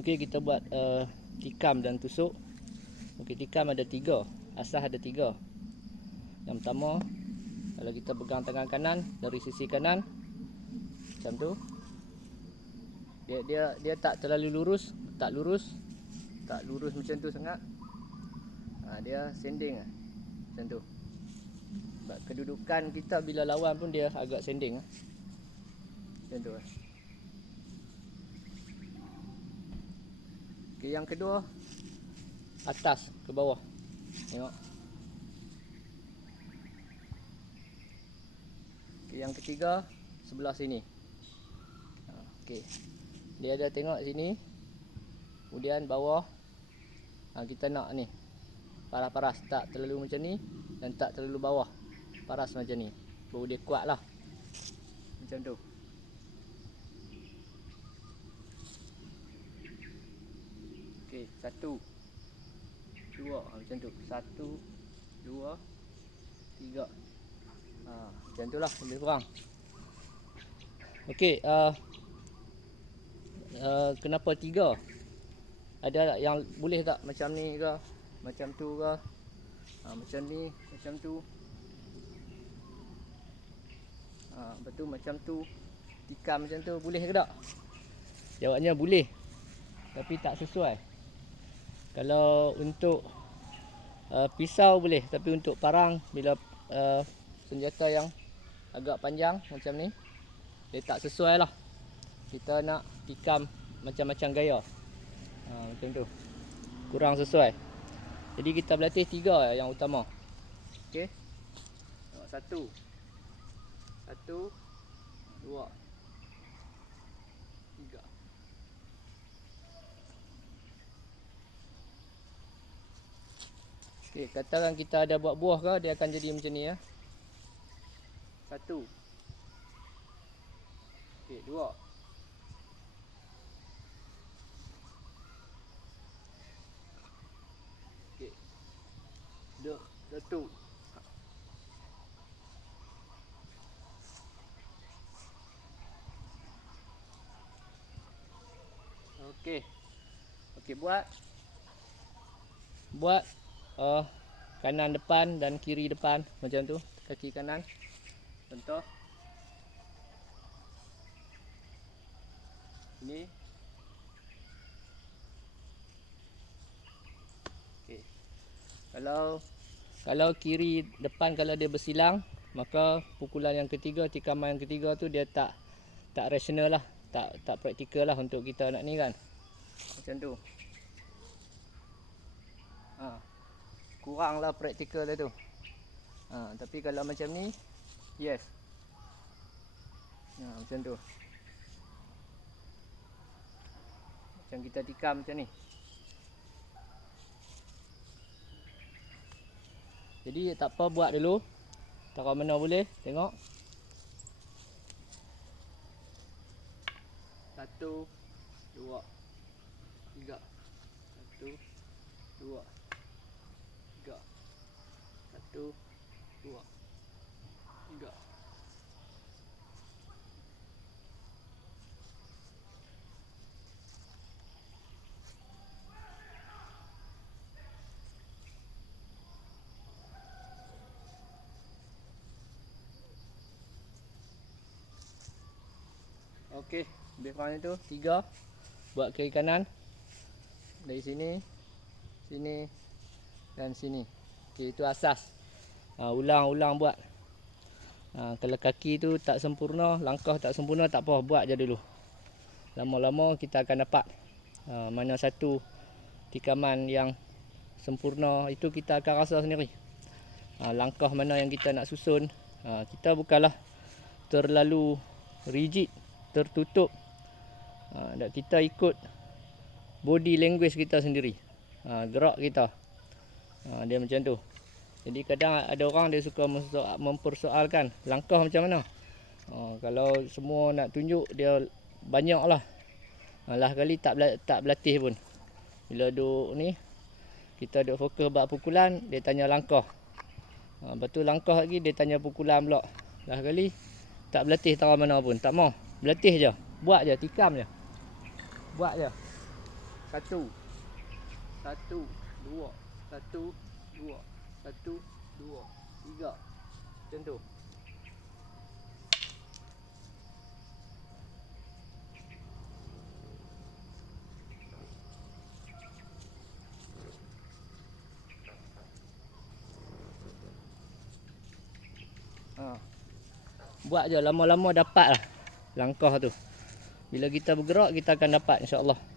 Okey, kita buat tikam dan tusuk. Okey, tikam ada 3, asas ada 3. Yang pertama, kalau kita pegang tangan kanan dari sisi kanan macam tu, dia tak terlalu lurus, tak lurus macam tu sangat. Dia sending macam tu. Sebab kedudukan kita bila lawan pun dia agak sending macam tu. Okey, yang kedua, atas ke bawah. Tengok. Okey, yang ketiga, sebelah sini. Okey. Dia ada tengok sini. Kemudian bawah. Kita nak ni. Paras-paras, tak terlalu macam ni dan tak terlalu bawah. Paras macam ni. Baru dia kuat lah. Macam tu. Okey, 1 2 macam tu. 1 2 3. Macam tu lah, lebih kurang. Okey, kenapa 3? Ada yang boleh tak macam ni ke? Macam tu ke? Macam ni, macam tu. Betul macam tu. Tikam macam tu boleh ke tak? Jawabnya boleh. Tapi tak sesuai. Kalau untuk pisau boleh, tapi untuk parang bila senjata yang agak panjang macam ni, dia tak sesuai lah. Kita nak tikam macam-macam gaya. Macam tu. Kurang sesuai. Jadi kita berlatih 3 yang utama. Okey. 1 2 3. Okey, katakan kita ada buat buah ke, dia akan jadi macam ni 1. Okey, 2. Okey. 1. Okey. Okey, buat kanan depan dan kiri depan macam tu. Kaki kanan. Contoh. Ini. Okey. Kalau kiri depan, kalau dia bersilang, maka pukulan yang ketiga, tikaman yang ketiga tu dia tak rasional lah, tak praktikal lah untuk kita nak ni kan. Macam tu. Kurang lah praktikal lah tu. Tapi kalau macam ni, yes. Macam tu. Macam kita tikam macam ni. Jadi tak apa, buat dulu. Taruh mana boleh, tengok. 1 2 3. 1 2 3. 1 2 3. Okey, lebih kurang itu 3. Buat kiri kanan. Dari sini, sini dan sini. Okey, itu asas. Ulang-ulang buat. Kalau kaki tu tak sempurna, langkah tak sempurna, tak apa, buat je dulu. Lama-lama kita akan dapat mana satu tikaman yang sempurna, itu kita akan rasa sendiri. Langkah mana yang kita nak susun. Kita bukanlah terlalu rigid, tertutup. Kita ikut body language kita sendiri, gerak kita. Dia macam tu. Jadi kadang ada orang dia suka mempersoalkan langkah macam mana. Kalau semua nak tunjuk, dia banyak lah. Lah kali tak berlatih pun. Bila duduk ni, kita duduk fokus buat pukulan, dia tanya langkah. Lepas tu langkah lagi, dia tanya pukulan pula. Lah kali tak berlatih tahu mana pun. Tak mau. Berlatih je. Buat je, tikam je. Buat je. Satu. Satu, dua. Satu, dua. Satu, dua. Tiga. Macam tu. Ha. Buat je lama-lama dapat lah langkah tu. Bila kita bergerak kita akan dapat, insya-Allah.